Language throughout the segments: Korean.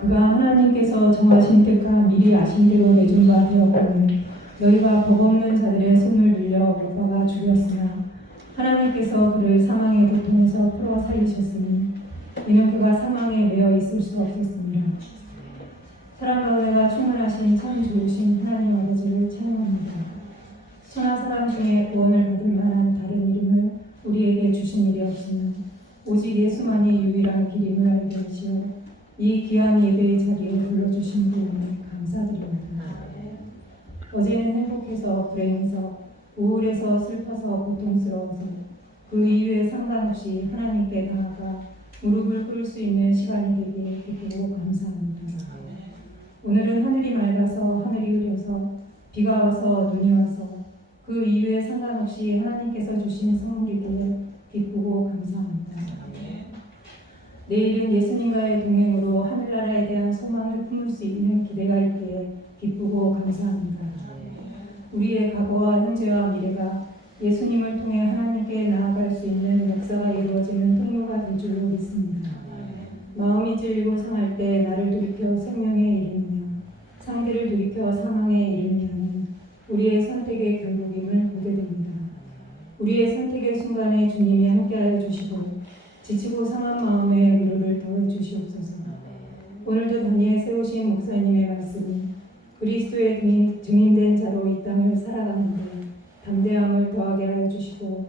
그가 하나님께서 정하신 때가 미리 아신 대로 내준 바 되었거늘 너희가 법 없는 자들의 손을 눌려 못 박아 죽였으나 하나님께서 그를 사망의 고통에서 풀어 살리셨으니 이는 그가 사망에 매여 있을 수 없었습니다. 사랑과 은혜가 충만하신 참 좋으신 하나님 아버지를 찬양합니다. 천하 사람 중에 구원을 받을 만한 다른 이름을 우리에게 주신 일이 없으면 오직 예수만이 유일한 길임을 알게 하시오. 이 귀한 예배의 자리에 불러주신 분에 감사드립니다. 어제는 행복해서 불행해서 우울해서 슬퍼서 고통스러워서 그 이유에 상관없이 하나님께 나아가 무릎을 꿇을 수 있는 시간이 되기에 기쁘고 감사합니다. 오늘은 하늘이 맑아서 하늘이 흐려서 비가 와서 눈이 와서 그 이유에 상관없이 하나님께서 주신 선물이기에 기쁘고 감사합니다. 내일은 예수님과의 동행으로 하늘나라에 대한 소망을 품을 수 있는 기대가 있기에 기쁘고 감사합니다. 우리의 과거와 현재와 미래가 예수님을 통해 하나님께 나아갈 수 있는 역사가 이루어지는 통로가 될 줄로 믿습니다. 마음이 찔리고 상할 때 나를 돌이켜 생명에 이르며 상대를 돌이켜 사망에 이르며 하는 우리의 선택의 결국임을 보게 됩니다. 우리의 선택의 순간에 주님이 함께하여 주시고 지치고 상한 마음에 위로를 더해 주시옵소서. 오늘도 단위에 세우신 목사님의 말씀이 그리스도의 증인된 자로 이 땅을 살아가는데 담대함을 더하게 하여 주시고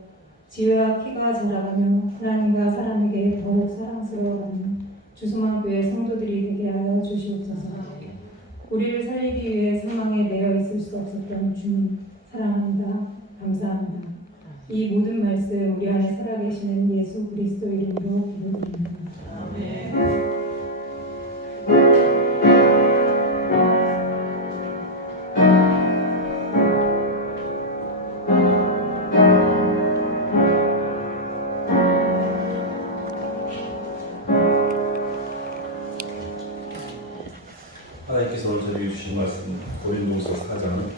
지혜와 키가 자라가며 하나님과 사람에게 더욱 사랑스러워가는 주소만교회 성도들이 되게 하여 주시옵소서. 우리를 살리기 위해 사망에 매여 있을 수 없었던 주님 사랑합니다. 감사합니다. 이 모든 말씀 우리 안에 살아계시는 예수 그리스도 이름으로 기도드립니다. 아멘. 하나님께서 오늘 저에게 주신 말씀 고린도후서 4장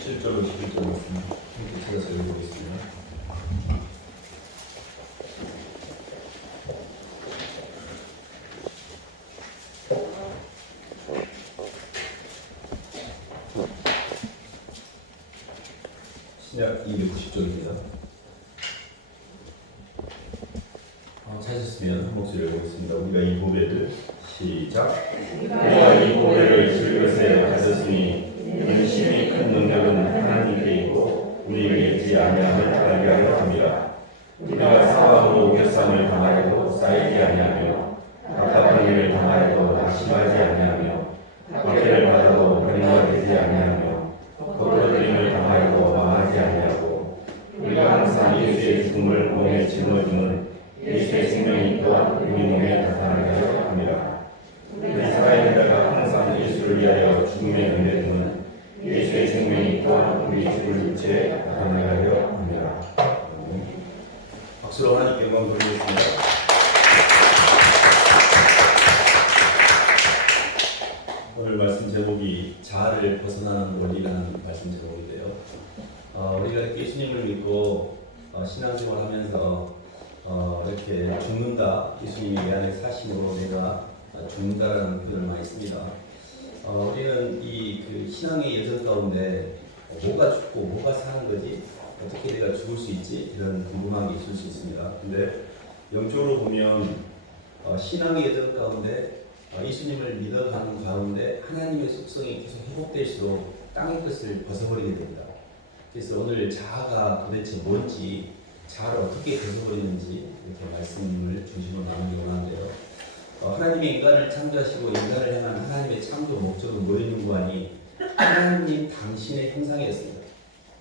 7절로 11절 말씀 함께 찾아서 읽어보겠습니다. 신약 290쪽입니다. 찾으셨으면 한 목소리 읽어보겠습니다. 우리가 이 고백을 시작. 우리가 이 고백을 즐것에 가졌으니 이는 심히 큰 능력은 하나님께 있고 우리에게 있지 아니함을 알게 하려 합니다. 우리가 사방으로 우겨쌈을 당하여도 쌓이지 아니하며 답답한 일을 당하여도 낙심하지 아니하며 박해를 받아도 버림가 되지 아니하며 거꾸러뜨림을 당하여도 망하지 아니하고 우리가 항상 예수의 죽음을 몸에 짊어지는 예수의 생명이 또한 우리 몸에 나타나게 하려 합니다. 우리 살아있는 자가 항상 예수를 위하여 죽음에 연대되는 예수의 생명이 또한 우리 죽을 육체에 나타나게 하려 합니다. 박수로 하나님께 영광 돌리겠습니다. 오늘 말씀 제목이 자아를 벗어나는 원리라는 말씀 제목인데요. 우리가 예수님을 믿고 신앙생활하면서 이렇게 죽는다, 예수님이 내 안에 사심으로 내가 죽는다라는 표현을 많이 씁니다. 우리는 이 신앙의 여정 가운데 뭐가 죽고 뭐가 사는 거지? 어떻게 내가 죽을 수 있지? 이런 궁금한 게 있을 수 있습니다. 근데 영적으로 보면 신앙의 여정 가운데 예수님을 믿어가는 가운데 하나님의 속성이 계속 회복될수록 땅의 것을 벗어버리게 됩니다. 그래서 오늘 자아가 도대체 뭔지, 자아를 어떻게 벗어버리는지 이렇게 말씀을 중심으로 나누기 원하는데요. 하나님이 인간을 창조하시고 인간을 향한 하나님의 창조 목적은 뭐였는고 하니 하나님 당신의 형상이었습니다.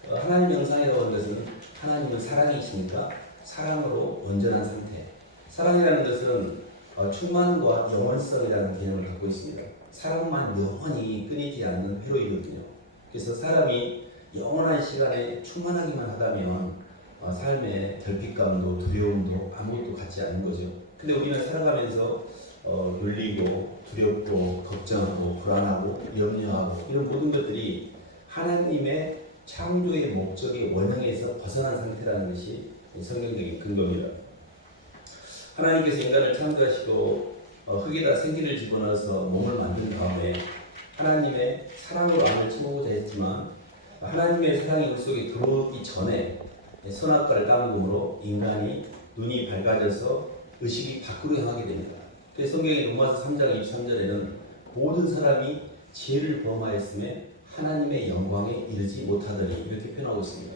하나님의 형상이라고 하는 것은 하나님은 사랑이시니까 사랑으로 온전한 상태. 사랑이라는 것은 충만과 영원성이라는 개념을 갖고 있습니다. 사랑만 영원히 끊이지 않는 회로이거든요. 그래서 사람이 영원한 시간에 충만하기만 하다면 삶의 결핍감도 두려움도 아무것도 갖지 않는 거죠. 근데 우리는 살아가면서 눌리고 두렵고 걱정하고 불안하고 염려하고 이런 모든 것들이 하나님의 창조의 목적의 원형에서 벗어난 상태라는 것이 성경적인 근거입니다. 하나님께서 인간을 창조하시고 흙에다 생기를 집어넣어서 몸을 만든 다음에 하나님의 사랑으로 안을 채우고자 했지만 하나님의 사랑이 우리 속에 들어오기 전에 선악과를 따먹음으로 인간이 눈이 밝아져서 의식이 밖으로 향하게 됩니다. 그래서 성경의 로마서 3장 23절에는 모든 사람이 죄를 범하였음에 하나님의 영광에 이르지 못하더니 이렇게 표현하고 있습니다.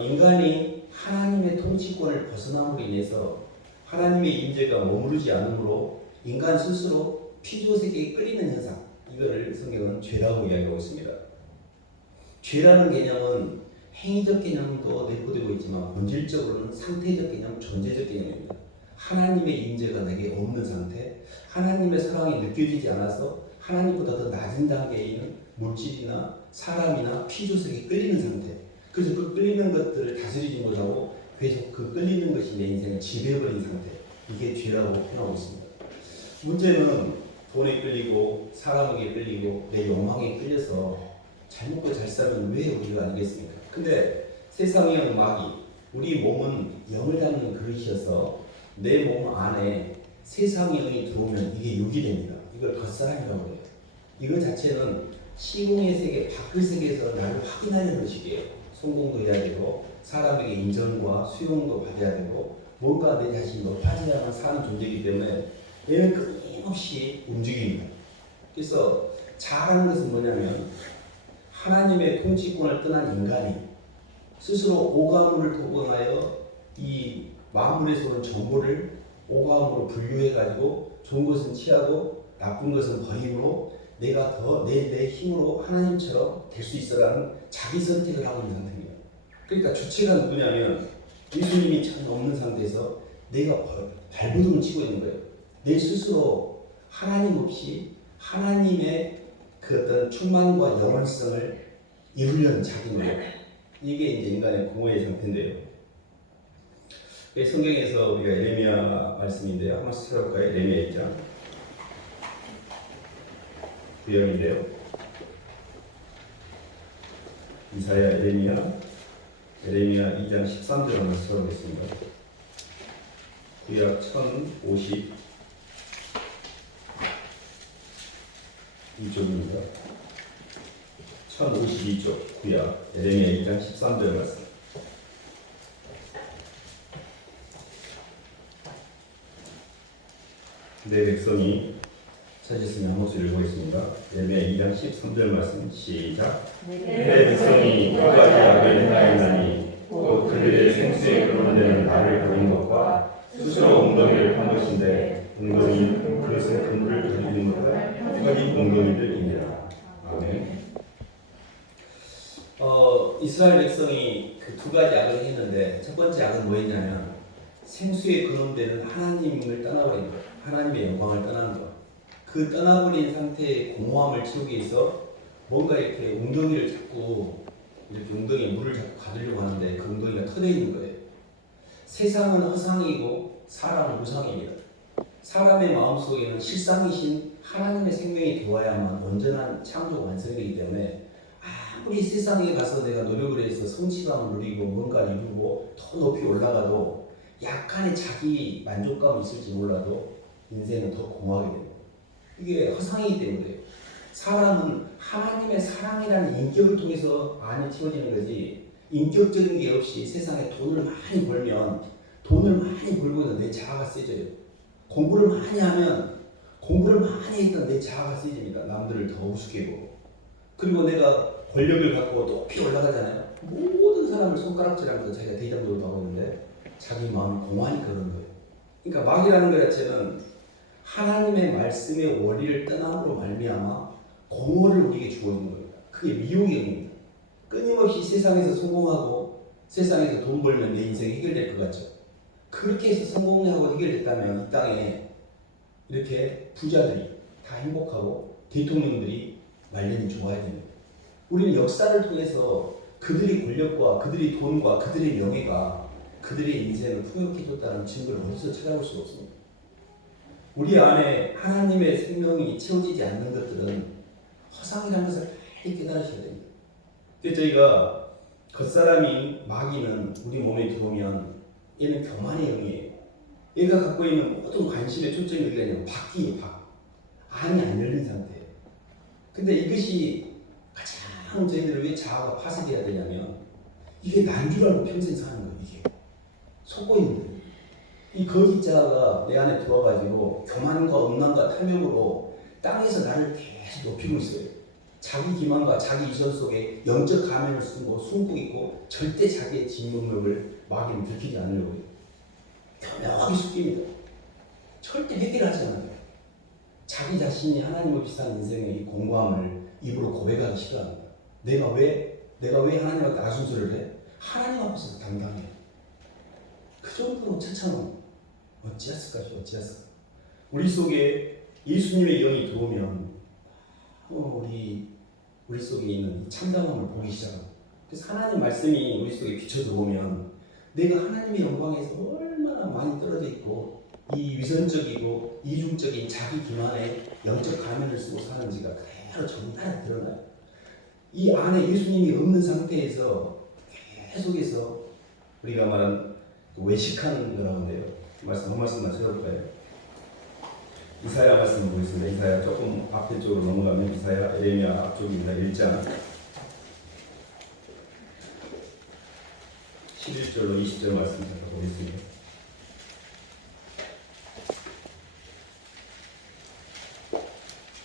인간이 하나님의 통치권을 벗어남으로 인해서 하나님의 임재가 머무르지 않으므로 인간 스스로 피조세계에 끌리는 현상, 이거를 성경은 죄라고 이야기하고 있습니다. 죄라는 개념은 행위적 개념도 내포되고 있지만 본질적으로는 상태적 개념, 존재적 개념입니다. 하나님의 임재가 내게 없는 상태, 하나님의 사랑이 느껴지지 않아서 하나님보다 더 낮은 단계에 있는 물질이나 사람이나 피조세계에 끌리는 상태. 그래서 그 끌리는 것들을 다스리지 못하고 계속 그 끌리는 것이 내 인생을 지배해버린 상태. 이게 죄라고 표현하고 있습니다. 문제는 돈에 끌리고 사람에게 끌리고 내 욕망에 끌려서 잘 먹고 잘 살면 왜 우리가 아니겠습니까? 근데 세상의 마귀, 우리 몸은 영을 담는 그릇이어서 내 몸 안에 세상의 영이 들어오면 이게 욕이 됩니다. 이걸 겉사람이라고 해요. 이거 자체는 시공의 세계, 밖의 세계에서 나를 확인하는 것이에요. 성공도 해야 되고 사람에게 인정과 수용도 받아야 되고 뭔가 내 자신이 높아져야만 사는 존재이기 때문에 얘는 끊임없이 움직입니다. 그래서 잘하는 것은 뭐냐면 하나님의 통치권을 떠난 인간이 스스로 오감을 도구하여 이 만물에서 오는 정보를 오감으로 분류해가지고 좋은 것은 취하고 나쁜 것은 버림으로 내가 더 내 힘으로 하나님처럼 될 수 있어라는 자기 선택을 하고 있는 상태입니다. 그러니까 주체가 누구냐면 예수님이 전혀 없는 상태에서 내가 발버둥을 치고 있는 거예요. 내 스스로 하나님 없이 하나님의 그 어떤 충만과 영원성을 이루려는 자기 노력. 이게 이제 인간의 공허의 상태인데요. 성경에서 우리가 예레미야 말씀인데요. 한번 찾아볼까요? 예레미야 1장. 구역인데요. 이사야, 예레미야 2장 13절 한번 찾아보겠습니다. 구역 1052쪽입니다. 1052쪽 구역 예레미야 2장 13절 말씀. 내 백성이 찾으시면 한 목소리 읽어보겠습니다. 예레미야 2장 13절 말씀 시작. 내 백성이 몇 가지 악을 행하였나니 곧 그들의 생수에 근원되는 나를 버린 것과 스스로 웅덩이를 판 것인데 웅덩이는 그것은 그물을 들이는 것과 두 가지 웅덩이들이니라. 아멘. 이스라엘 백성이 그 두 가지 악을 했는데 첫 번째 악은 뭐였냐면 생수에 근원되는 하나님을 떠나버린 것, 하나님의 영광을 떠나는 것. 그 떠나버린 상태의 공허함을 채우기 위해서 뭔가 이렇게 웅덩이를 자꾸 이렇게 웅덩이에 물을 자꾸 가두려고 하는데 그 웅덩이가 터져 있는 거예요. 세상은 허상이고 사람은 우상입니다. 사람의 마음속에는 실상이신 하나님의 생명이 되어야만 온전한 창조 완성이기 때문에 아무리 세상에 가서 내가 노력을 해서 성취감을 누리고 뭔가를 이루고 더 높이 올라가도 약간의 자기 만족감이 있을지 몰라도 인생은 더 공허하게 됩니다. 이게 허상이기 때문에 사람은 하나님의 사랑이라는 인격을 통해서 안에 채워지는 거지 인격적인 게 없이 세상에 돈을 많이 벌면 돈을 많이 벌고는 내 자아가 세져요. 공부를 많이 하면 공부를 많이 했던 내 자아가 세집니다. 남들을 더 우습게 보고. 그리고 내가 권력을 갖고 높이 올라가잖아요. 모든 사람을 손가락질하면서 자기가 대장도를 하고 있는데 자기 마음이 공허하니까 그런 거예요. 그러니까 마귀라는 것 자체는 하나님의 말씀의 원리를 떠남으로 말미암아 공허를 우리에게 주어진 겁니다. 그게 미혹의 영입니다. 끊임없이 세상에서 성공하고 세상에서 돈 벌면 내 인생이 해결될 것 같죠. 그렇게 해서 성공하고 해결됐다면 이 땅에 이렇게 부자들이 다 행복하고 대통령들이 말년이 좋아야 됩니다. 우리는 역사를 통해서 그들의 권력과 그들의 돈과 그들의 명예가 그들의 인생을 풍요해줬다는 증거를 어디서 찾아볼 수가 없습니다. 우리 안에 하나님의 생명이 채워지지 않는 것들은 허상이라는 것을 빨리 깨달으셔야 됩니다. 그래서 저희가 겉사람인 마귀는 우리 몸에 들어오면 얘는 교만의 영이에요. 얘가 갖고 있는 모든 관심의 초점이 어디가 있냐면 밖이에요. 밖. 안이 안 열린 상태예요. 근데 이것이 가장 저희들을 왜 자아가 파쇄돼야 되냐면 이게 난 줄 알고 평생 사는 거예요. 이게 속고 있는 거예요. 이 거짓 자아가 내 안에 들어와가지고 교만과 음란과 탐욕으로 땅에서 나를 계속 높이고 있어요. 자기 기만과 자기 이전 속에 영적 가면을 쓰고 숨고 있고 절대 자기의 진능력을 마귀는 들키지 않으려고 해요. 교묘하게 숨깁니다. 절대 해결하지 않아요. 자기 자신이 하나님을 비슷한 인생의 이 공고함을 입으로 고백하기 싫어합니다. 내가 왜 하나님한테 아순소리를 해? 하나님 앞에서 당당해요. 그 정도로 처참함. 어찌했을까? 우리 속에 예수님의 영이 들어오면 우리 속에 있는 이 참담함을 보기 시작합니다. 그래서 하나님 말씀이 우리 속에 비쳐 들어오면 내가 하나님의 영광에서 얼마나 많이 떨어져 있고 이 위선적이고 이중적인 자기 기만에 영적 가면을 쓰고 사는지가 그대로 정확하게 드러나요. 이 안에 예수님이 없는 상태에서 계속해서 우리가 말한 외식하는 거라고 하는데요. 한 말씀만 찾아볼까요? 이사야 말씀 보겠습니다. 이사야 조금 앞에 쪽으로 넘어가면 이사야 에레미야 앞쪽입니다. 1장 11절로 20절 말씀 잠깐 보겠습니다.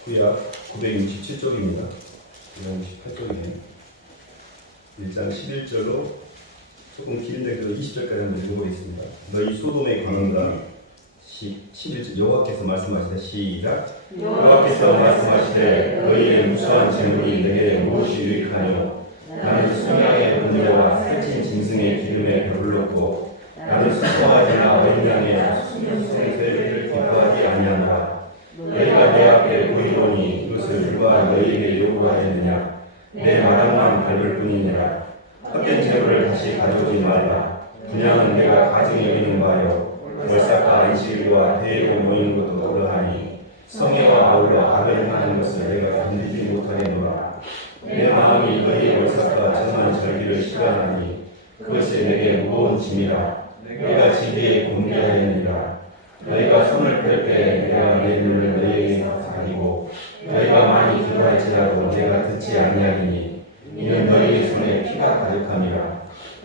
구약 967쪽입니다. 968쪽이네요. 1장 11절로 조금 긴데 그래도 20절까지 한번 읽어보겠습니다. 너희 소돔에 관한다. 11절 여호와께서 말씀하시되 시작. 여호와께서 말씀하시되 너희의 무수한 재물이 내게 무엇이 유익하뇨? 나는 순양의 번제와 살찐 짐승의 기름에 배불렀고 나는 수송아지나 어린 양의 순수의 기뻐하지 아니하노라. 너희가 내 앞에 보이노니 이것을 누가 너희에게 요구하였느냐? 내 마당만 밟을 뿐이니라. 헛된 재물을 다시 가져오지 말라. 분양은 내가 가증히 여기는 바요. 월삭과 안식일과 대회로 모이는 것도 그러하니 성회와 아울러 악을 행하는 것을 내가 견디지 못하겠노라. 내 마음이 너희의 월삭과 정한 절기를 싫어하니 그것이 내게 무거운 짐이라. 내가 지기에 공개하였느니라. 너희가 손을 펼 때 내가 내 눈을 너희에게서 가리고 너희가 많이 기도할지라도 내가 듣지 아니하리니 이는 너희의 손에 피가 가득함이라.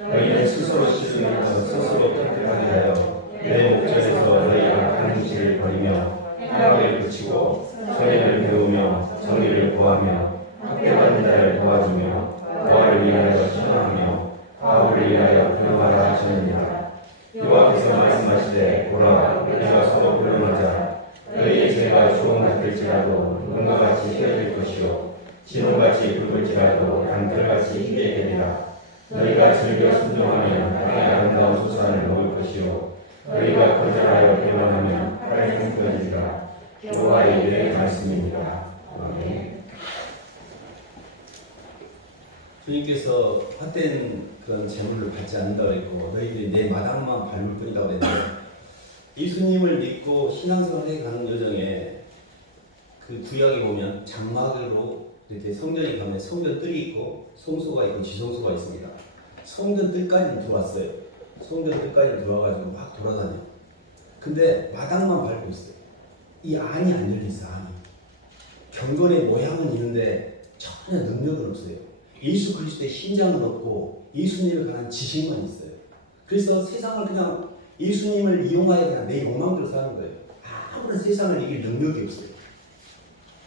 너희는 스스로 씻으면서 스스로 깨끗하게 하여 내 목전에서 너희 악한 행실을 버리며 행악을 그치고 선행을 배우며 정의를 구하며 학대받는 자를 도와주며 보아를 위하여 신앙하며 바울을 위하여 분명하라 하셨느니라. 여호와께서 말씀하시되 보라 내가 서로 불론하자. 너희의 죄가 주홍 같을지라도 눈과 같이 휘어질 것이요 진홍같이 붉을지라도 양털같이 희게 되리라. 너희가 즐겨 순종하면 땅의 아름다운 소산을 먹을 것이요 너희가 거절하여 배반하면 팔에 숨겨지리라. 여호와의 이름의 말씀입니다. 아멘. 주님께서 헛된 그런 재물을 받지 않는다고 했고 너희들이 내 마당만 밟을 뿐이라고 했는데 예수님을 믿고 신앙생활해 가는 여정에 그 구약에 보면 장막으로 이렇게 성전에 가면 성전 뜰이 있고 성소가 있고 지성소가 있습니다. 성전 뜰까지는 들어왔어요. 성전 뜰까지 들어와가지고 막 돌아다녀요. 근데 마당만 밟고 있어요. 이 안이 안 열려 있어. 안이 경건의 모양은 있는데 전혀 능력은 없어요. 예수 그리스도의 신장은 없고 예수님을 관한 지식만 있어요. 그래서 세상을 그냥 예수님을 이용하여 그냥 내 욕망대로 사는 거예요. 아무런 세상을 이길 능력이 없어요.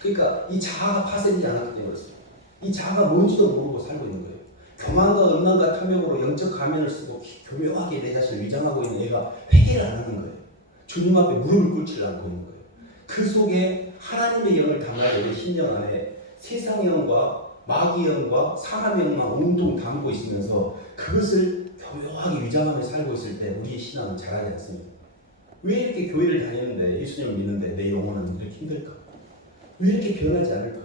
그러니까 이 자아가 파쇄되지 않았기 때문에 그렇습니다. 이 자아가 뭔지도 모르고 살고 있는 거예요. 교만과 음란과 탐욕으로 영적 가면을 쓰고 교묘하게 내 자신을 위장하고 있는 애가 회개를 안 하는 거예요. 주님 앞에 무릎을 꿇지 않고 있는 거예요. 그 속에 하나님의 영을 담아야 우리 심령 안에 세상의 영과 마귀의 영과 사람의 영만 온통 담고 있으면서 그것을 교묘하게 위장하며 살고 있을 때 우리의 신앙은 자라지 않습니다. 왜 이렇게 교회를 다니는데 예수님을 믿는데 내 영혼은 이렇게 힘들까? 왜 이렇게 변하지 않을까?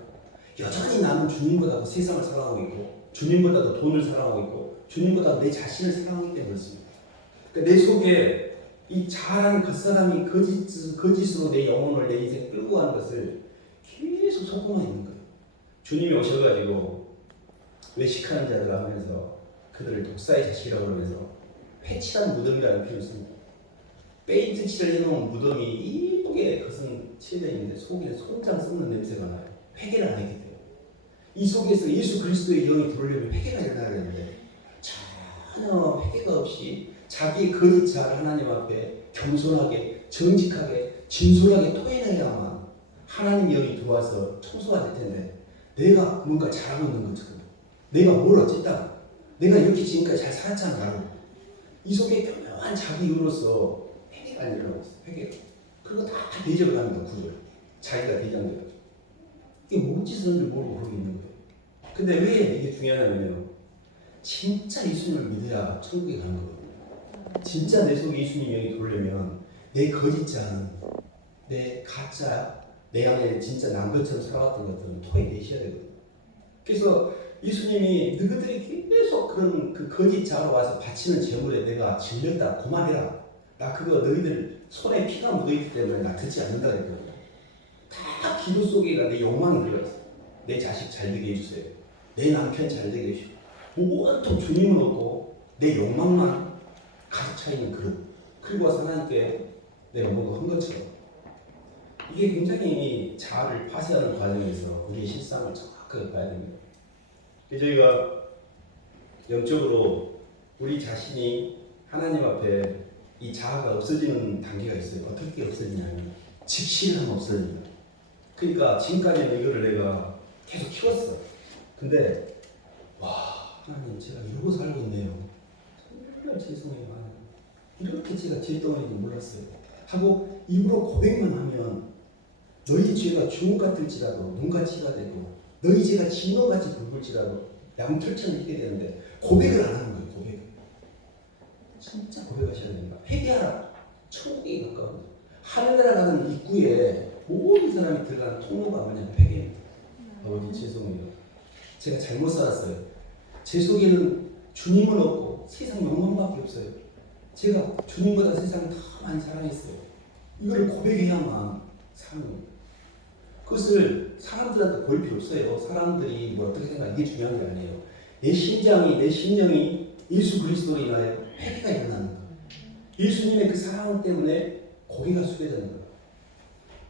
여전히 나는 주님보다도 세상을 사랑하고 있고 주님보다도 돈을 사랑하고 있고 주님보다 내 자신을 사랑하기 때문에 그렇습니다. 그러니까 내 속에 이 자아라는 겉사람이 거짓으로 내 영혼을 내 인생을 끌고 가는 것을 계속 속고만 있는 거예요. 주님이 오셔가지고 외식하는 자들 하면서 그들을 독사의 자식이라고 그러면서 회칠한 무덤이라는 표현을 씁니다. 페인트 칠을 해놓은 무덤이 이쁘게 겉은 칠되어 있는데 속에 손장 썩는 냄새가 나요. 회개를 안 했기 때문에. 이 속에서 예수 그리스도의 영이 들어오려면 회개가 일어나야 되는데 전혀 회개가 없이 자기의 거짓 자를 하나님 앞에 겸손하게 정직하게 진솔하게 토해내야만 하나님 영이 들어와서 청소가 될 텐데, 내가 뭔가 잘하고 있는 것처럼 내가 뭘 어쨌다, 내가 이렇게 지금까지 잘 살았잖아 나는, 이 속에 교묘한 자기 의로서 회개가 안 일어나고 있어요. 회개가. 그리고 다 대적을 합니다. 구조를. 자기가 대장돼가지고. 이게 뭔 짓을 하는지 모르고 그러고 있는 거예요. 근데 왜 이게 중요하냐면요, 진짜 예수님을 믿어야 천국에 가는 거거든요. 진짜 내 속에 예수님 영이 들어오려면 내 거짓자는, 내 가짜, 내 안에 진짜 남 것처럼 살아왔던 것들은 토해내셔야 되거든요. 그래서 예수님이 너희들이 계속 그런 그 거짓자로 와서 바치는 제물에 내가 질렸다, 그만해라, 나 그거 너희들 손에 피가 묻어있기 때문에 나 듣지 않는다 그랬거든요. 다 기도 속에가 내 욕망이 들어있어요. 내 자식 잘 되게 해주세요, 내 남편 잘 되게 해주세요. 온통 주님은 없고 내 욕망만 가득 차 있는 그릇. 그리고 와서 하나님께 내가 뭔가 한 것처럼. 이게 굉장히 자아를 파쇄하는 과정에서 우리의 실상을 정확하게 봐야 됩니다. 저희가 영적으로 우리 자신이 하나님 앞에 이 자아가 없어지는 단계가 있어요. 어떻게 없어지냐면 직시를 하면 없어집니다. 그러니까 지금까지는 이거를 내가 계속 키웠어. 근데 와, 하나님 제가 이러고 살고 있네요. 정말 죄송해요. 이렇게 제가 죄덩어리인지 몰랐어요 하고 입으로 고백만 하면 너희 죄가 주옥 같을지라도 눈같이가 되고 너희 죄가 진홍같이 붉을지라도 양털처럼 있게 되는데 고백을 안 하는 거예요. 고백을. 진짜 고백하셔야 됩니다. 회개하라. 천국에 가까운 거죠. 하늘나라 가는 입구에 모든 사람이 들어가는 통로가 뭐냐면 회개입니다. 아버지 죄송해요. 제가 잘못 살았어요. 제 속에는 주님은 없고 세상 욕망밖에 없어요. 제가 주님보다 세상을 더 많이 사랑했어요. 이걸 고백해야만 사는 겁니다. 그것을 사람들한테 보일 필요 없어요. 사람들이 뭐 어떻게 생각해, 이게 중요한 게 아니에요. 내 심장이, 내 심령이 예수 그리스도로 인하여 회개가 일어나는 거예요. 예수님의 그 사랑 때문에 고개가 숙여지는 거예요.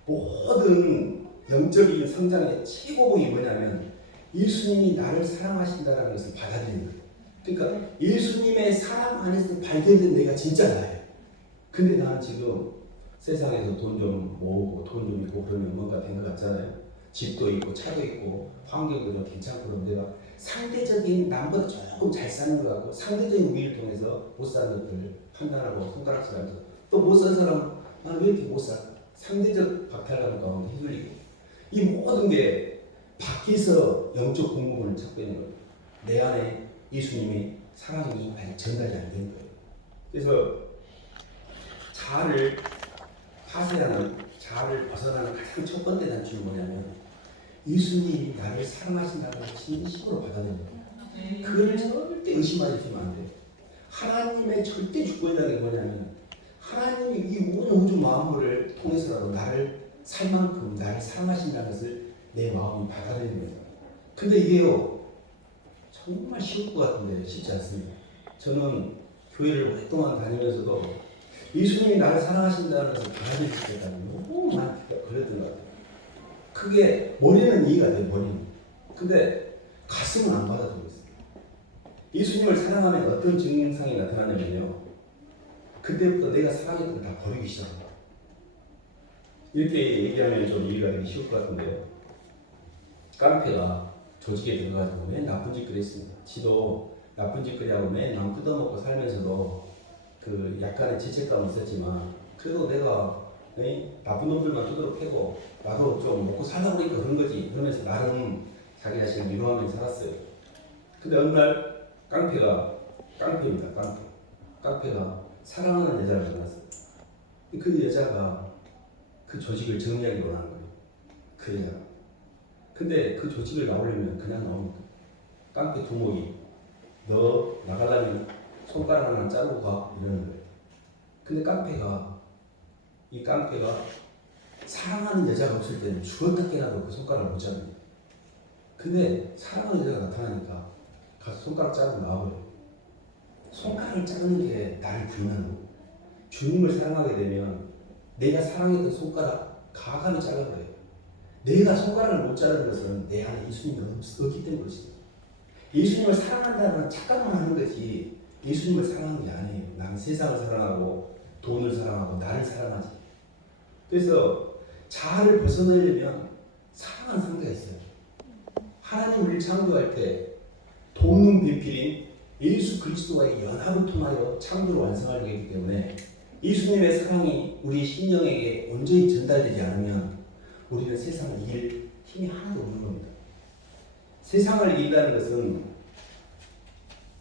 모든 영적인 성장의 최고봉이 뭐냐면 예수님이 나를 사랑하신다는 것을 받아들이는 거예요. 그러니까 예수님의 사랑 안에서 발견된 내가 진짜 나예요. 근데 나는 지금 세상에서 돈 좀 모으고 돈 좀 있고 그러면 뭔가 된 것 같잖아요. 집도 있고 차도 있고 환경도 좀 괜찮고 그럼 내가 상대적인 남보다 조금 잘 사는 것 같고 상대적인 우위를 통해서 못 사는 것들을 판단하고 손가락질하면서 또 못 사는 사람 나는 왜 이렇게 못 살까? 상대적 박탈감 가운데 휘둘리고 이 모든 게 밖에서 영적 공급을 찾고 있는 거예요. 내 안에 예수님의 사랑이 아직 전달이 안 된 거예요. 그래서 자아를 파쇄하는, 자아를 벗어나는 가장 첫 번째 단추는 뭐냐면 예수님이 나를 사랑하신다는 걸 진심으로 받아들이는 거예요. 그걸 절대 의심하시면 안 돼요. 하나님의 절대 주권이라는 게 뭐냐면 하나님이 이 온 우주 만물을 통해서라도 나를 살 만큼 나를 사랑하신다는 것을 내 마음이 받아들이는 거예요. 근데 이게요 정말 쉬울 것 같은데 쉽지 않습니다. 저는 교회를 오랫동안 다니면서도 예수님이 나를 사랑하신다는 것을 받아들일 때가 너무 많이 걸렸던 것 같아요. 그게 머리는 이해가 돼요. 머리는. 근데 가슴은 안 받아들이고 있어요. 예수님을 사랑하면 어떤 증상이 나타나냐면요, 그때부터 내가 사랑했던 걸 다 버리기 시작합니다. 이렇게 얘기하면 좀 이해가 되기 쉬울 것 같은데요, 깡패가 조직에 들어가지고 맨 나쁜 짓거리 했습니다. 지도 나쁜 짓거리 하고 맨 남 뜯어먹고 살면서도 그 약간의 죄책감은 있었지만 그래도 내가 나쁜 놈들만 두드러 패고 나도 좀 먹고 살다 보니까 그런 거지 그러면서 나름 자기 자신을 위로하면서 살았어요. 근데 어느 날 깡패입니다. 깡패가 사랑하는 여자를 만났어요. 그 여자가 그 조직을 정리하기 원하는 거예요. 그 여자가. 근데 그 조직을 나오려면 그냥 나옵니까? 깡패 두목이 너 나가려면 손가락 하나 자르고 가 이러는 거예요. 근데 이 깡패가 사랑하는 여자가 없을 때는 죽었다 깨나도 그 손가락을 못 잡니다. 근데 사랑하는 여자가 나타나니까 가서 손가락 자르고 나와버려요. 손가락을 자르는 게 나를 부인하는 거예요. 주님을 사랑하게 되면 내가 사랑했던 손가락 가감이 잘라버려요. 내가 손가락을 못 자르는 것은 내 안에 예수님이 없기 때문에 그렇습니다. 예수님을 사랑한다는 착각만 하는 거지 예수님을 사랑하는 게 아니에요. 나는 세상을 사랑하고 돈을 사랑하고 나를 사랑하지. 그래서 자아를 벗어나려면 사랑하는 상대가 있어요. 하나님 우리를 창조할 때 돕는 배필인 예수 그리스도와의 연합을 통하여 창조를 완성하려고 했기 때문에 예수님의 사랑이 우리 심령에게 온전히 전달되지 않으면 우리는 세상을 이길 힘이 하나도 없는 겁니다. 세상을 이긴다는 것은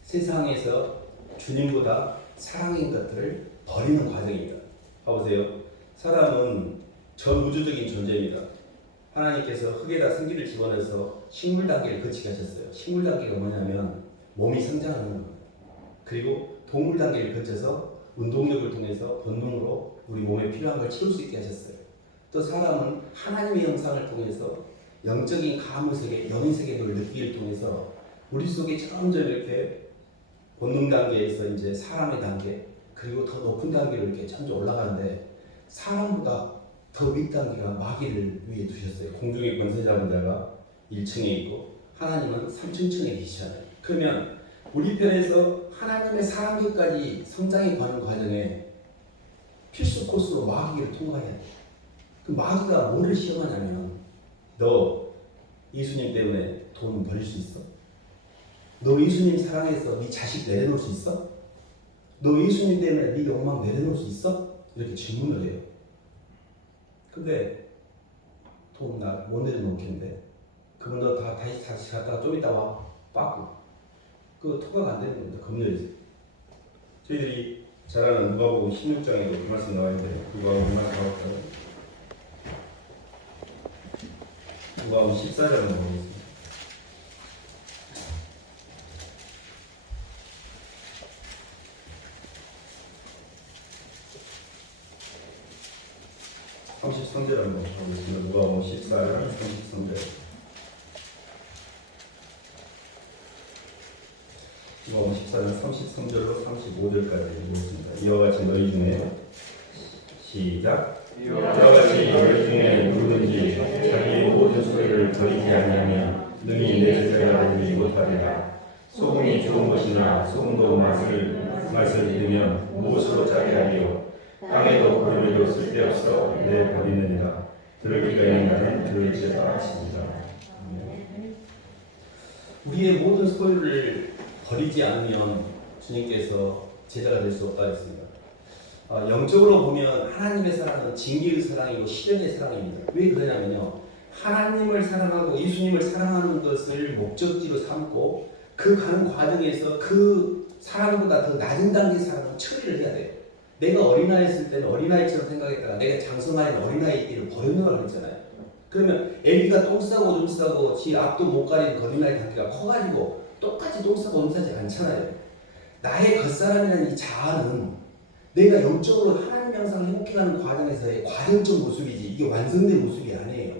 세상에서 주님보다 사랑인 것들을 버리는 과정입니다. 봐보세요. 사람은 전우주적인 존재입니다. 하나님께서 흙에다 생기를 집어넣어서 식물 단계를 거치게 하셨어요. 식물 단계가 뭐냐면 몸이 성장하는 겁니다. 그리고 동물 단계를 거쳐서 운동력을 통해서 본능으로 우리 몸에 필요한 걸 채울 수 있게 하셨어요. 또 사람은 하나님의 형상을 통해서 영적인 가무세계, 영인세계를 느끼기를 통해서 우리 속에 점점 이렇게 본능 단계에서 이제 사람의 단계, 그리고 더 높은 단계로 이렇게 점점 올라가는데 사람보다 더 윗단계가 마귀를 위에 두셨어요. 공중의 권세 잡은 자가 1층에 있고 하나님은 3층에 계시잖아요. 그러면 우리 편에서 하나님의 사랑계까지 성장해 가는 과정에 필수 코스로 마귀를 통과해야 돼요. 그 마귀가 뭐를 시험하냐면 너 예수님 때문에 돈 벌릴 수 있어? 너 예수님 사랑해서 네 자식 내려놓을 수 있어? 너 예수님 때문에 네 욕망 내려놓을 수 있어? 이렇게 질문을 해요. 근데 돈 나 못 내려놓겠는데 그럼 너 다시 갔다가 좀 이따 와 빠꾸 그거 통과가 안 되는 겁니다. 금요일에 저희들이 잘 아는 누가복음 16장에도 그 말씀 나와 있는데요. 누가복음 얼마나 가볼까요? 누가복음 14장을 보겠습니다. 한번 보겠습니다. 누가복음 14장 33절. 누가복음 14장 33절로 35절까지 읽겠습니다. 이와 같이 너희 중에 시작. 이와 같이 너희 중에 누구든지 자기의 모든 소유를 버리지 아니하면 능히 내 제자가 되지 못하리라. 소금이 좋은 것이나 소금도 맛을 들으면 무엇으로 짜게 하리요. 땅에도 그물도 쓸데없어 내버리느니라. 들으기가 있는 들을지어다 하십니다. 우리의 모든 소유를 버리지 않으면 주님께서 제자가 될 수 없다 했습니다. 영적으로 보면 하나님의 사랑은 징계의 사랑이고 실현의 사랑입니다. 왜 그러냐면요. 하나님을 사랑하고 예수님을 사랑하는 것을 목적지로 삼고 그 가는 과정에서 그 사랑보다 더 낮은 단계의 사랑을 처리를 해야 돼요. 내가 어린아이였을 때는 어린아이처럼 생각했다가 내가 장성아이는 어린아이 때를 버려놓으라고 그랬잖아요. 그러면 애기가 똥 싸고 좀 싸고 지 앞도 못 가리는 어린아이 단계가 커가지고 똑같이 똥 싸고 좀 싸지 않잖아요. 나의 겉사람이라는 이 자아는 내가 영적으로 하나님 형상을 행복해가는 과정에서의 과정적 모습이지 이게 완성된 모습이 아니에요.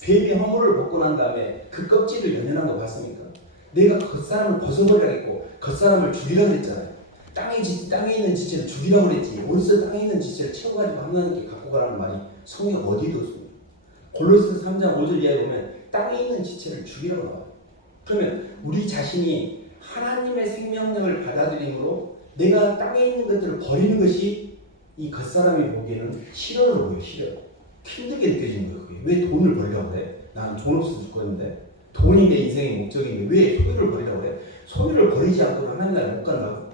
뱀이 허물을 벗고 난 다음에 그 껍질을 연연한 거 봤습니까? 내가 겉사람을 벗어버리라고 겉사람을 죽이라고 그랬잖아요. 땅에 있는 지체를 죽이라고 그랬지. 어디서 땅에 있는 지체를 채워가지고 하나님께 갖고 가라는 말이 성경에 어디도 없습니다. 골로새서 3장 5절 이하에 보면 땅에 있는 지체를 죽이라고 나와요. 그러면 우리 자신이 하나님의 생명력을 받아들임으로 내가 땅에 있는 것들을 버리는 것이 이 겉사람이 보기에는 실현으로 보여요. 실현. 힘들게 느껴지는 거예요. 그게. 왜 돈을 버리라고 해? 나는 돈 없어서 죽겠는데 돈이 내 인생의 목적인데 왜 소유를 버리라고 해? 소유를 버리지 않고 하나님 나라에 못 간다고?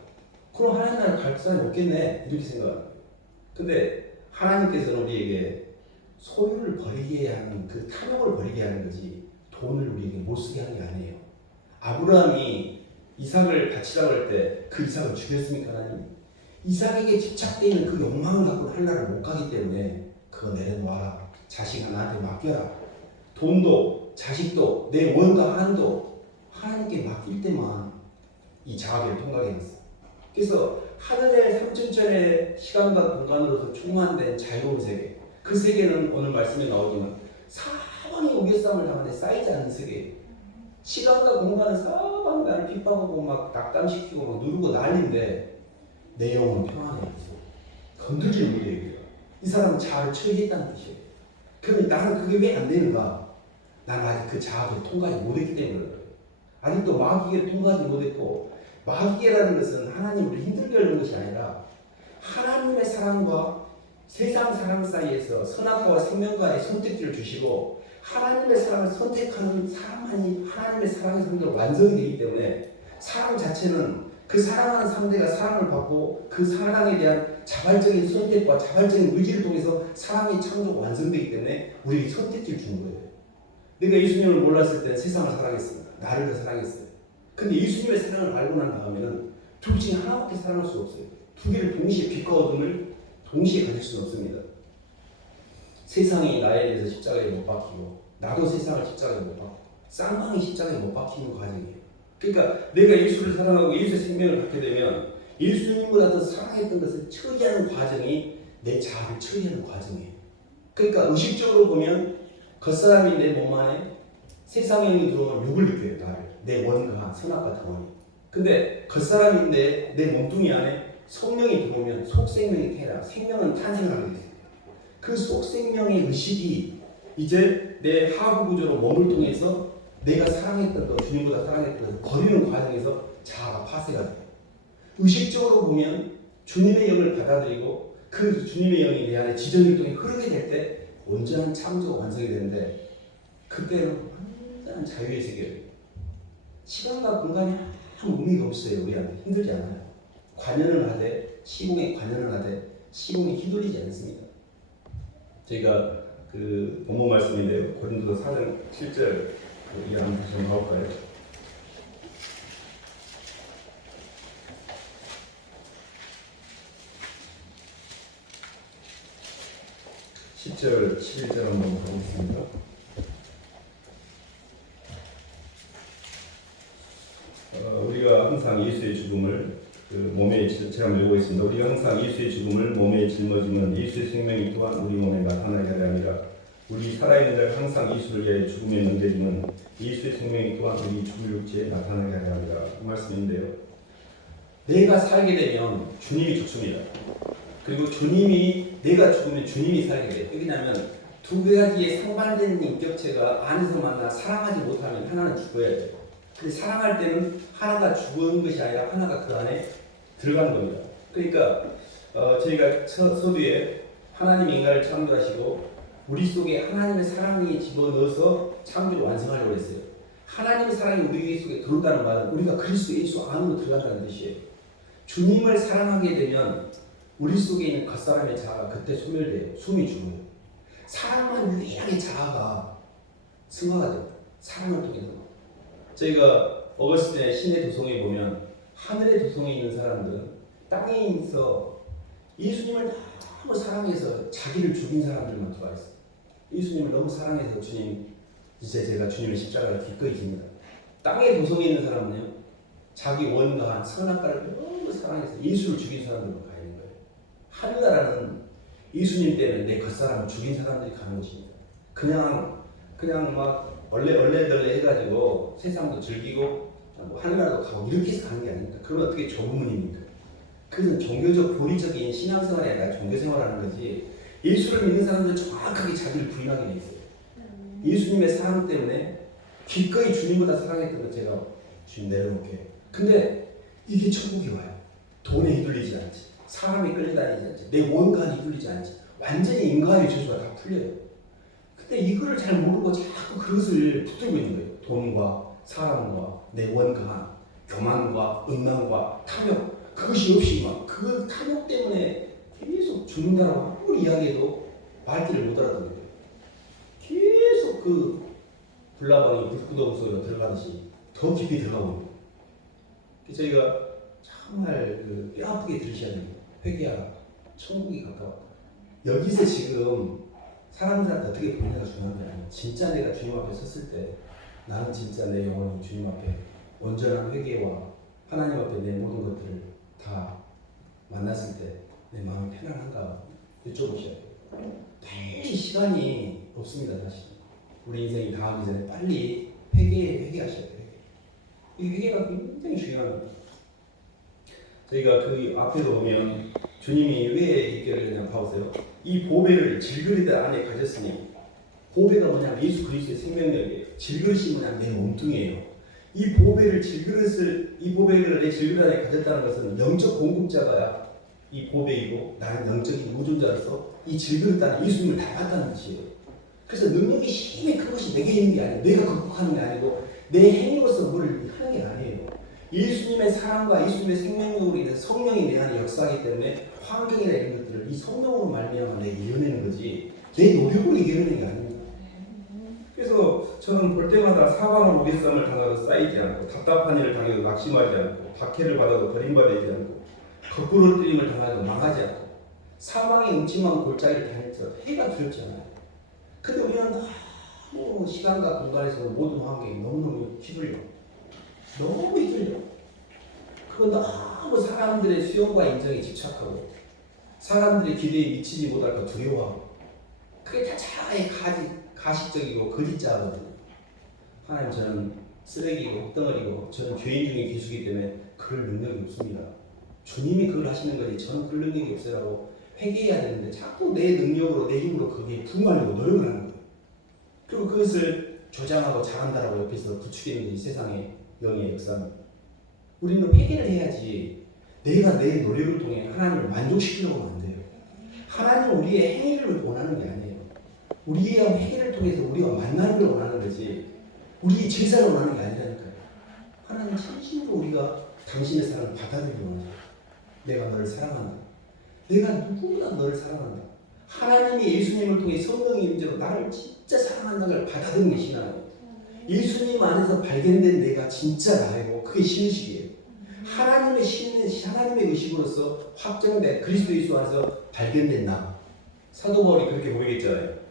그럼 하나님 나라에 갈 사람이 없겠네. 이렇게 생각합니다. 근데 하나님께서는 우리에게 소유를 버리게 하는 그 탐욕을 버리게 하는 거지 돈을 우리에게 못 쓰게 하는 게 아니에요. 아브라함이 이삭을 바치라고 할 때 그 이삭을 죽였습니까 하나님? 이삭에게 집착되어 있는 그 욕망을 갖고 한나라를 못 가기 때문에 그거 내려놓아라. 자식아 나한테 맡겨라. 돈도 자식도 내 원과 한도 하나님께 맡길 때만 이 자아를 통과하게 했어요. 그래서 하늘의 삼천천의 시간과 공간으로서 충만된 자유로운 세계, 그 세계는 오늘 말씀에 나오지만 사방에 우겨싸움을 당하는데 쌓이지 않는 세계예요. 시간과 공간은 사방 나를 핍박하고 막 낙담시키고 막 누르고 난리인데 내 영혼은 평안해 있어. 건들지 못해요. 이 사람은 자아를 처리했다는 뜻이에요. 그러면 나는 그게 왜 안 되는가? 나는 아직 그 자아를 통과하지 못했기 때문에 그래요. 아직도 마귀계를 통과하지 못했고, 마귀계라는 것은 하나님을 힘들게 하는 것이 아니라 하나님의 사랑과 세상 사랑 사이에서 선악과와 생명과의 선택지를 주시고, 하나님의 사랑을 선택하는 사람만이 하나님의 사랑의 성도로 완성이 되기 때문에, 사랑 자체는 그 사랑하는 상대가 사랑을 받고 그 사랑에 대한 자발적인 선택과 자발적인 의지를 통해서 사랑이 창조가 완성되기 때문에 우리에게 선택지를 주는 거예요. 내가 예수님을 몰랐을 때는 세상을 사랑했습니다. 나를 더 사랑했어요. 근데 예수님의 사랑을 알고 난 다음에는 둘 중에 하나밖에 사랑할 수 없어요. 두 개를 동시에, 빛과 어둠을 동시에 가질 수는 없습니다. 세상이 나에 대해서 십자가에 못 박히고 나도 세상을 십자가에 못 박히고 쌍방이 십자가에 못 박히는 과정이에요. 그러니까 내가 예수를 사랑하고 예수의 생명을 갖게 되면 예수님보다 더 사랑했던 것을 처리하는 과정이 내 자아를 처리하는 과정이에요. 그러니까 의식적으로 보면 겉사람이 내 몸 안에 세상의 영이 들어오면 욕을 느껴요. 나를. 내 원과 선악과 덩어리. 근데 겉사람인데 내 몸뚱이 안에 성령이 들어오면 속생명이 태어나 생명은 탄생하게 돼요. 그 속생명의 의식이 이제 내 하부 구조로 몸을 통해서 내가 사랑했던 것, 주님보다 사랑했던 것을 버리는 과정에서 자아가 파쇄가 돼요. 의식적으로 보면 주님의 영을 받아들이고 그 주님의 영이 내 안에 지전율동이 흐르게 될 때 온전한 창조가 완성이 되는데, 그때는 완전한 자유의 세계예요. 시간과 공간이 아무 의미가 없어요. 우리한테 힘들지 않아요. 관여는 하되 시공에 관여는 하되 시공에 휘둘리지 않습니다. 저희가 그 본문 말씀인데요. 고린도서 4장 7절 우리 한번 다시 한번 가볼까요? (10절) (11절) 한번 가보겠습니다. 우리가 항상 예수의 죽음을 몸에 제가 메고 있습니다. 우리가 항상 예수의 죽음을 몸에 짊어지면 예수의 생명이 또한 우리 몸에 나타나게 하려 함이라. 우리 살아있는 자가 항상 예수를 위하여 죽음에 넘겨지면 예수의 생명이 또한 우리 죽을 육체에 나타나게 하려 함이라. 그 말씀인데요. 내가 살게 되면 주님이 죽습니다. 그리고 내가 죽으면 주님이 살게 돼요. 왜냐하면 두 가지의 상반된 인격체가 안에서 만나 사랑하지 못하면 하나는 죽어야 돼요. 근데 사랑할 때는 하나가 죽은 것이 아니라 하나가 그 안에 들어가는 겁니다. 그러니까 저희가 서두에 하나님 인간을 창조하시고 우리 속에 하나님의 사랑이 집어넣어서 창조를 완성하려고 했어요. 하나님의 사랑이 우리 속에 들어온다는 말은 우리가 그리스도 예수 안으로 들어간다는 뜻이에요. 주님을 사랑하게 되면 우리 속에 있는 겉사람의 자아가 그때 소멸돼요. 숨이 죽어요. 사랑만 유일하게 자아가 승화가 됩니다. 사랑을 통해서. 저희가 어거스틴의 신의 도성에 보면 하늘의 도성에 있는 사람들은 땅에 있어 예수님을 너무 사랑해서 자기를 죽인 사람들만 들어와 있어요. 예수님을 너무 사랑해서 주님, 이제 제가 주님의 십자가를 기꺼이 집니다. 땅의 도성에 있는 사람은요, 자기 원과 선악과를 너무 사랑해서 예수를 죽인 사람들만 가 있는 거예요. 하늘나라는 예수님 때문에 내 겉사람을 죽인 사람들이 가는 곳입니다. 그냥 막 얼레덜레 해가지고 세상도 즐기고 뭐 하늘나라도 가고 이렇게 해서 가는 게 아닙니다. 그러면 어떻게 좁은 문입니까? 그것은 종교적 교리적인 신앙생활이 아니라 종교생활하는 거지. 예수를 믿는 사람들은 정확하게 자기를 부인하게 돼 있어요. 예수님의 사랑 때문에 기꺼이 주님보다 사랑했던 것 제가 지금 내려놓게. 근데 이게 천국이 와요. 돈에 휘둘리지 않지, 사람이 끌려다니지 않지, 내 원관이 휘둘리지 않지, 완전히 인간의 죄수가 다 풀려요. 근데 이거를 잘 모르고 자꾸 그것을 붙들고 있는 거예요. 돈과 사람과 내 원관, 교만과 음란과 탐욕, 그것이 없이 막 그 탐욕 때문에 계속 죽는다라고 아무리 이야기해도 말귀를 못 알아듣는 거예요. 계속 그 불나방이 불구덩이 속으로 들어가듯이 더 깊이 들어가고 있는 거예요. 그래서 저희가 정말 그 뼈 아프게 들으셔야 돼요. 회개하라. 천국이 가까웠다. 여기서 지금 사람들한테 어떻게 보내가 중요한 게 아니에요. 진짜 내가 주님 앞에 섰을 때 나는 진짜 내 영혼이 주님 앞에 온전한 회개와 하나님 앞에 내 모든 것들을 다 만났을 때 내 마음이 편안한가 여쭤보셔야 돼요. 매일 시간이 없습니다. 사실 우리 인생이 다하기 전에 빨리 회개하셔야 돼요. 이 회개가 굉장히 중요합니다. 저희가 그 앞에도 보면 주님이 왜 얘기를 그냥 봐보세요. 이 보배를 질그릇 안에 가졌으니, 보배가 뭐냐면 예수 그리스도의 생명력이에요. 질그릇이 뭐냐면 내 몸뚱이에요. 이 보배를 이 보배를 내 질그릇 안에 가졌다는 것은 영적 공급자가 이 보배이고, 나는 영적인 우존자로서 이 질그릇 안에 예수님을 다 받다는 뜻이에요. 그래서 능력이 힘이 큰 것이 내게 있는 게 아니에요. 내가 극복하는 게 아니고 내 행위로서 뭘 하는 게 아니에요. 예수님의 사랑과 예수님의 생명력으로 인해서 성령이 내 안에 역사하기 때문에 환경이나 이런 것들을 이 성령으로 말미암아 내가 이겨내는 거지, 내 노력으로 이겨내는 게 아닙니다. 그래서 저는 볼 때마다 사방으로 오개쌈을 당하도 쌓이지 않고, 답답한 일을 당해도 낙심하지 않고, 박해를 받아도 버림받지 않고, 거꾸로 뜨림을 당해도 망하지 않고, 사망의 음침한 골짜기를 다닐지라도 해가 두렵지 않아요. 근데 우리는 너무 시간과 공간에서 모든 환경이 너무너무 휘둘려. 너무 휘둘려. 그건 너무 사람들의 수용과 인정에 집착하고, 사람들의 기대에 미치지 못할까 두려워하고, 그게 다 자아의 가식적이고 거짓자거든요. 하나님, 저는 쓰레기고 흙덩어리고 저는 죄인 중에 기수기 때문에 그럴 능력이 없습니다. 주님이 그걸 하시는 거지 저는 그럴 능력이 없어라고 회개해야 되는데, 자꾸 내 능력으로 내 힘으로 거기에 부응하려고 노력을 하는 거예요. 그리고 그것을 조장하고 잘한다라고 옆에서 부추기는 게 세상의 영의 역사입니다. 우리는 회개를 해야지 내가 내 노력을 통해 하나님을 만족시키려고 하면 안 돼요. 하나님은 우리의 행위를 원하는 게 아니에요. 우리의 회개를 통해서 우리가 만나는 걸 원하는 거지, 우리의 제사를 원하는 게 아니라니까요. 하나님 진심으로 우리가 당신의 사랑을 받아들이기 원해요. 내가 너를 사랑한다. 내가 누구보다 너를 사랑한다. 하나님이 예수님을 통해 성령의 임재로 나를 진짜 사랑한다는 걸 받아들이는 게 신앙이에요. 예수님 안에서 발견된 내가 진짜 나이고, 그게 신의식이에요. 하나님의 의식으로서 확정된 그리스도 예수 안에서 발견된 나. 사도 바울이 그렇게 고백했잖아요.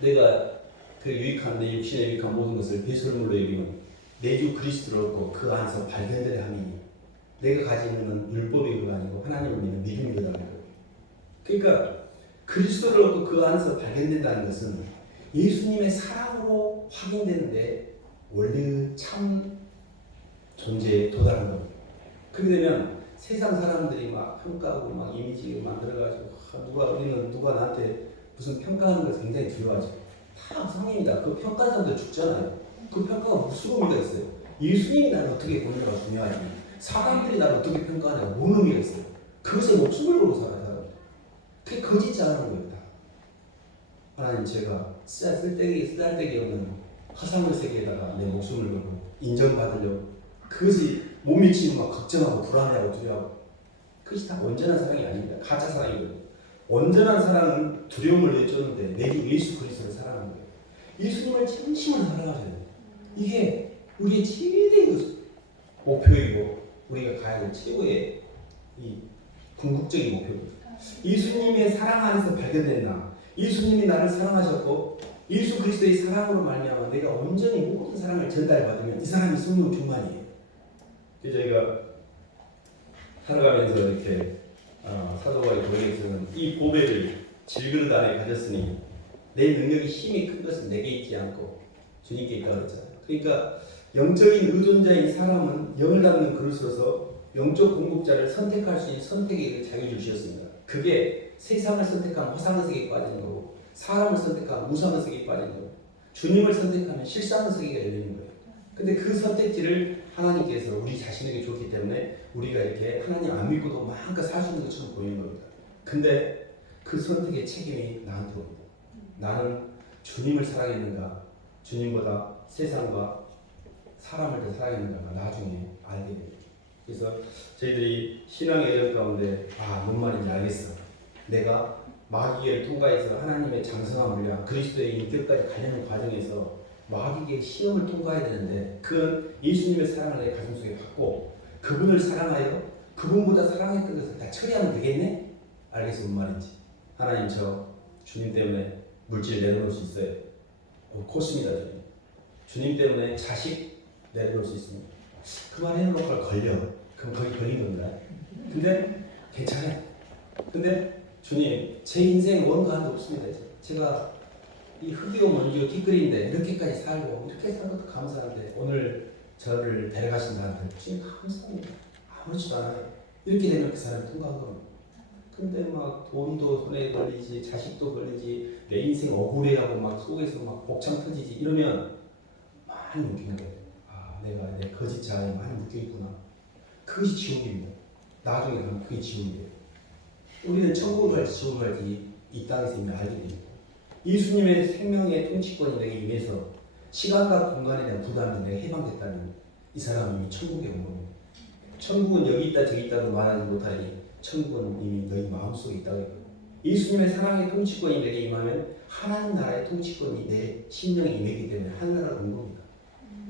내가 그 유익한 내 육신에 유익한 모든 것을 배설물로 여기면 내 주 그리스도를 얻고 그 안에서 발견되려 함이니, 내가 가지는 건 율법의 의가 아니고 하나님을 믿는 믿음의 의라는 거예요. 그러니까 그리스도를 얻고 그 안에서 발견된다는 것은 예수님의 사랑으로 확인되는데 원래의 참 존재에 도달하는 겁니다. 그렇게 되면 세상 사람들이 막 평가하고 막 이미지 만들어가지고, 누가 나한테 무슨 평가하는 걸 굉장히 두려워하죠. 다 성입니다. 그 평가하는 사람들 죽잖아요. 그 평가가 무슨 의미가 있어요? 예수님이 나를 어떻게 보느냐가 중요하지, 사람들이 나를 어떻게 평가하냐가 뭔 의미가 있어요? 그것에 목숨을 걸고 살아요, 사람. 그게 거짓자라는 겁니다. 하나님, 제가 쓰잘데기 없는 허상의 세계에다가 내 목숨을 걸고 인정받으려고, 그것이 못 미치면 막 걱정하고 불안해하고 두려워하고, 그것이 다 온전한 사랑이 아닙니다. 가짜 사랑이거든요. 온전한 사랑은 두려움을 내쫓는데 내 주 예수 그리스도를 사랑하는 거예요. 예수님을 진심으로 사랑하셔야 돼요. 이게 우리의 최대의 목표이고 우리가 가야 될 최고의 이 궁극적인 목표입니다. 예수님의 사랑 안에서 발견된 나, 예수님이 나를 사랑하셨고 예수 그리스도의 사랑으로 말미암아 내가 온전히 모든 사랑을 전달받으면 이 사람이 성령 충만이에요. 저희가 살아가면서 이렇게 사도 바울의 고백에서는 이 보배를 질그릇 안에 가졌으니 내 능력이 힘이 큰 것은 내게 있지 않고 주님께 있다고 그랬잖아요. 그러니까 영적인 의존자인 사람은 영을 담는 그릇으로서 영적 공급자를 선택할 수 있는 선택의 자유를 주셨습니다. 그게 세상을 선택하면 허상의 세계에 빠지는 거고, 사람을 선택하면 무상의 세계에 빠지는 거고, 주님을 선택하면 실상의 세계가 열리는 거예요. 근데 그 선택지를 하나님께서 우리 자신에게 줬기 때문에 우리가 이렇게 하나님 안 믿고도 마음껏 살 수 있는 것처럼 보이는 겁니다. 근데 그 선택의 책임이 나한테 옵니다. 나는 주님을 사랑했는가, 주님보다 세상과 사람을 더 사랑했는가가 나중에 알게 됩니다. 그래서 저희들이 신앙의 여정 가운데 뭔 말인지 알겠어. 내가 마귀를 통과해서 하나님의 장성한 물량, 그리스도의 인격까지 가려는 과정에서 마귀의 시험을 통과해야 되는데, 그건 예수님의 사랑을 내 가슴속에 받고 그분을 사랑하여 그분보다 사랑했던 것을 다 처리하면 되겠네? 알겠어, 뭔 말인지. 하나님, 저 주님 때문에 물질 내려놓을 수 있어요. 코스입니다. 주님 때문에 자식 내려놓을 수 있습니다. 그 말 해놓고 걸려. 그럼 거기 걸린 겁니다. 근데 괜찮아요. 근데 주님, 제 인생 원가한도 없습니다. 제가 이 흙이고 먼지고 티끌인데 이렇게까지 살고 이렇게 산 것도 감사한데 오늘 저를 데려가신다는데 주님 감사합니다. 아무렇지도 않아요. 이렇게 되면 그 사람이 통과한 겁니다. 근데 막 돈도 손에 걸리지, 자식도 걸리지, 내 인생 억울해하고 막 속에서 막 벅창 터지지 이러면 많이 묶이는 거예요. 아, 내가 내 거짓 자아에 많이 묶여 있구나. 그것이 지옥입니다. 나중에 가면 그게 지옥이에요. 우리는 천국을 갈지 지옥을 갈지 이 땅에서 이미 알게 됩니다. 예수님의 생명의 통치권이 내게 임해서 시간과 공간에 대한 부담이 내가 해방됐다면 이 사람은 이미 천국에 온 겁니다. 천국은 여기 있다 저기 있다고 말하지 못하니 천국은 이미 너희 마음속에 있다고 했거든요. 예수님의 사랑의 통치권이 내게 임하면 하나님 나라의 통치권이 내 심령에 임했기 때문에 하늘나라로 온 겁니다.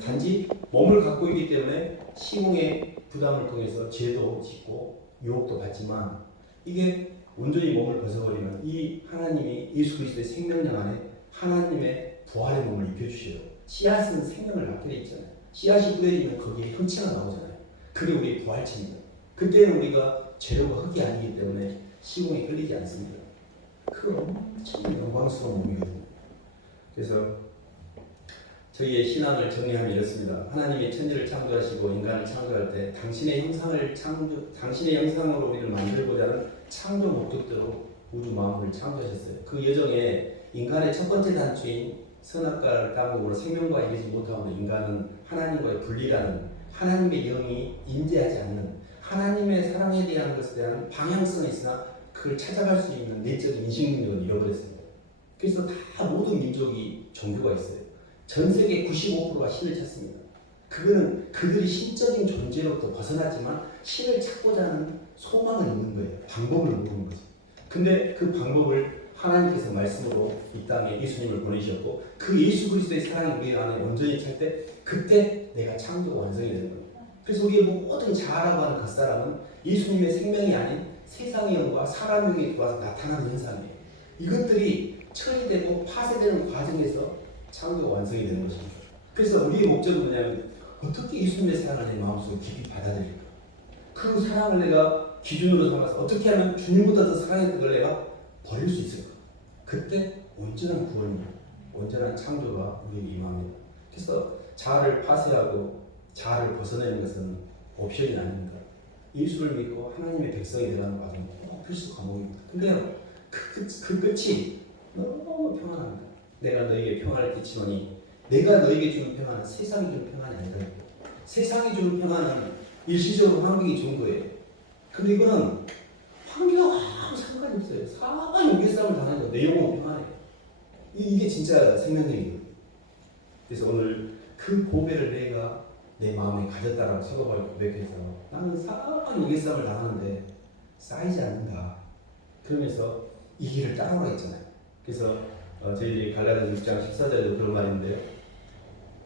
단지 몸을 갖고 있기 때문에 시공의 부담을 통해서 죄도 짓고 유혹도 받지만 이게 온전히 몸을 벗어버리면 이 하나님이 예수 그리스도의 생명력 안에 하나님의 부활의 몸을 입혀주셔요. 씨앗은 생명을 낳게 돼 있잖아요. 씨앗이 뿌려지면 거기에 형체가 나오잖아요. 그게 우리의 부활체입니다. 그때는 우리가 재료가 흙이 아니기 때문에 시공에 끌리지 않습니다. 그 엄청난 영광스러운 몸이거든요. 그래서 저희의 신앙을 정리하면 이렇습니다. 하나님이 천지를 창조하시고 인간을 창조할 때 당신의 형상으로 우리를 만들고자 하는 창조 목적대로 우주 만물을 창조하셨어요. 그 여정에 인간의 첫 번째 단추인 선악과를 따먹으로 생명과 이르지 못함으로 인간은 하나님과의 분리라는 하나님의 영이 임재하지 않는 하나님의 사랑에 대한 것에 대한 방향성이 있으나 그걸 찾아갈 수 있는 내적인 인식 능력을 잃어버렸습니다. 그래서 다 모든 민족이 종교가 있어요. 전 세계 95%가 신을 찾습니다. 그거는 그들이 신적인 존재로부터 벗어났지만 신을 찾고자 하는 소망을 있는 거예요. 방법을 모르는 거죠. 근데 그 방법을 하나님께서 말씀으로 이 땅에 예수님을 보내셨고 그 예수 그리스도의 사랑이 우리 안에 온전히 찰 때 그때 내가 창조가 완성이 되는 거예요. 그래서 우리의 모든 자아라고 하는 그 사람은 예수님의 생명이 아닌 세상의 영과 사람의 영이 들어와서 나타나는 현상이에요. 이것들이 처리되고 파쇄되는 과정에서 창조가 완성이 되는 것입니다. 그래서 우리의 목적은 뭐냐면 어떻게 예수님의 사랑을 내 마음속에 깊이 받아들일까? 그 사랑을 내가 기준으로 삼아서 어떻게 하면 주님보다 더 사랑했던 걸 내가 버릴 수 있을까? 그때 온전한 구원입니다. 온전한 창조가 우리에게 임합니다. 그래서 자아를 파쇄하고 자아를 벗어내는 것은 옵션이 아닙니다. 예수를 믿고 하나님의 백성이 되라는 과정은 꼭 필수 과목입니다. 근데 그 끝이 너무 평안합니다. 내가 너에게 평안을 끼치노니 내가 너에게 주는 평안은 세상이 주는 평안이 아니다. 세상이 주는 평안은 일시적으로 환경이 좋은 거예요. 근데 이거는 환경하고 아무 상관이 없어요. 사방에 우기싸움을 당하는 거 내 영혼은 평안해요. 이게 진짜 생명력이에요. 그래서 오늘 그 고백을 내가 내 마음에 가졌다라고 서로가 고백해서 나는 사방에 우기싸움을 당하는데 쌓이지 않는다. 그러면서 이 길을 따라오라 했잖아요. 그래서 저희들이 갈라디아 6장 14절에도 그런 말인데요.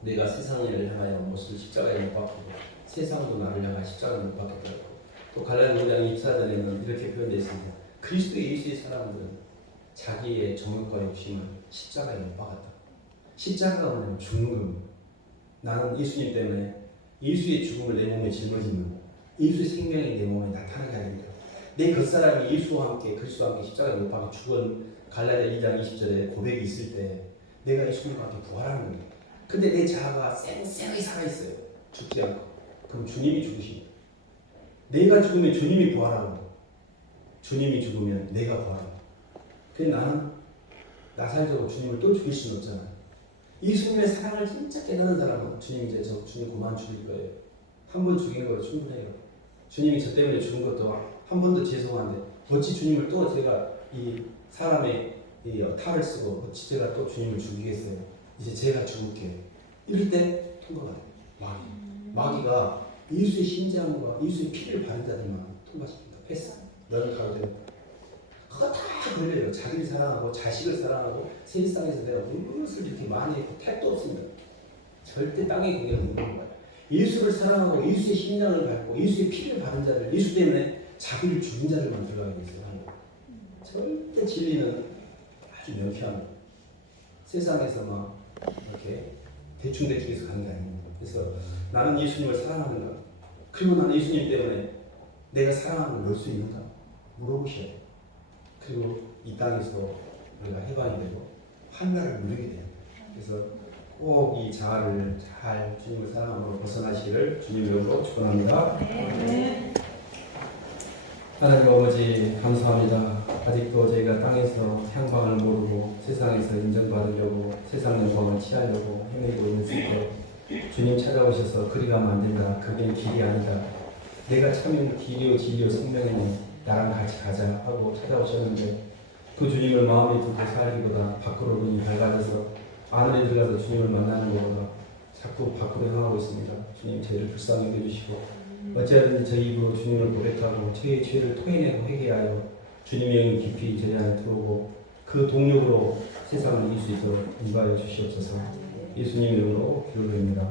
내가 세상을 향하여 못을 십자가에 못 박고 세상도 나를 향하여 십자가에 못 박겠다고. 또 갈라디아 5장 24절에는 이렇게 표현되어 있습니다. 그리스도 예수의 사람들은 자기의 정욕과 욕심을 십자가에 못 박았다. 십자가가 뭐냐면 죽는 겁니다. 나는 예수님 때문에 예수의 죽음을 내 몸에 짊어지는 예수의 생명이 내 몸에 나타나게 합니다. 내 겉사람이 예수와 함께 그리스도와 함께 십자가에 못 박혀 죽은 갈라디아 2장 20절에 고백이 있을 때 내가 예수님과 함께 부활하는 겁니다. 근데 내 자아가 쌩쌩하게 살아있어요. 죽지 않고. 그럼 주님이 죽으십니다. 내가 죽으면 주님이 부활하고 주님이 죽으면 내가 부활하고. 그래서 나는 나살적으로 주님을 또 죽일 수는 없잖아요. 예수님의 사랑을 진짜 깨닫는 사람은 주님 이제 저 주님 그만 죽일 거예요. 한 번 죽인 거로 충분해요. 주님이 저 때문에 죽은 것도 한 번도 죄송한데 어찌 주님을 또 제가 이 사람의 이 탈을 쓰고 어찌 제가 또 주님을 죽이겠어요. 이제 제가 죽을게요. 이럴 때 통과가 돼요. 마귀가 예수의 심장과 예수의 피를 바른 자들만 통과시킵니다. 패스. 너는 가도 됩니다. 그거 다 걸려요. 자기를 사랑하고 자식을 사랑하고 세상에서 내가 무엇을 이렇게 많이 했고 택도 없습니다. 절대 땅에 그게 없는 거예요. 예수를 사랑하고 예수의 심장을 밟고 예수의 피를 바른 자들, 예수 때문에 자기를 죽인 자들만 들어가게 있어요. 절대 진리는 아주 명쾌합니다. 세상에서 막 이렇게 대충대충해서 가는 게 아닙니다. 그래서 나는 예수님을 사랑하는가? 그리고 나는 예수님 때문에 내가 사랑하는 걸 넣을 수 있는가? 물어보셔야 돼요. 그리고 이 땅에서 우리가 해방이 되고 한나를 누리게 돼요. 그래서 꼭 이 자아를 잘 주님을 사랑함으로 벗어나시기를 주님 이름으로 축원합니다. 네. 하나님 아버지 감사합니다. 아직도 저희가 땅에서 향방을 모르고 세상에서 인정받으려고 세상 영광을 취하려고 헤매고 있는 때 주님 찾아오셔서 그리 가면 안 된다. 그게 길이 아니다. 내가 참은 길이요 진리요 생명이니 나랑 같이 가자 하고 찾아오셨는데 그 주님을 마음에 두고 살기보다 밖으로 눈이 밝아져서 안에 들어가서 주님을 만나는 것보다 자꾸 밖으로 향하고 있습니다. 주님 저희를 불쌍히 여겨주시고 어찌하든지 저희 입으로 주님을 고백하고 저희의 죄를 토해내고 회개하여 주님의 영이 깊이 저희 안에 들어오고 그 동력으로 세상을 이길 수 있도록 인도하여 주시옵소서. 예수님 이름으로 기도드립니다.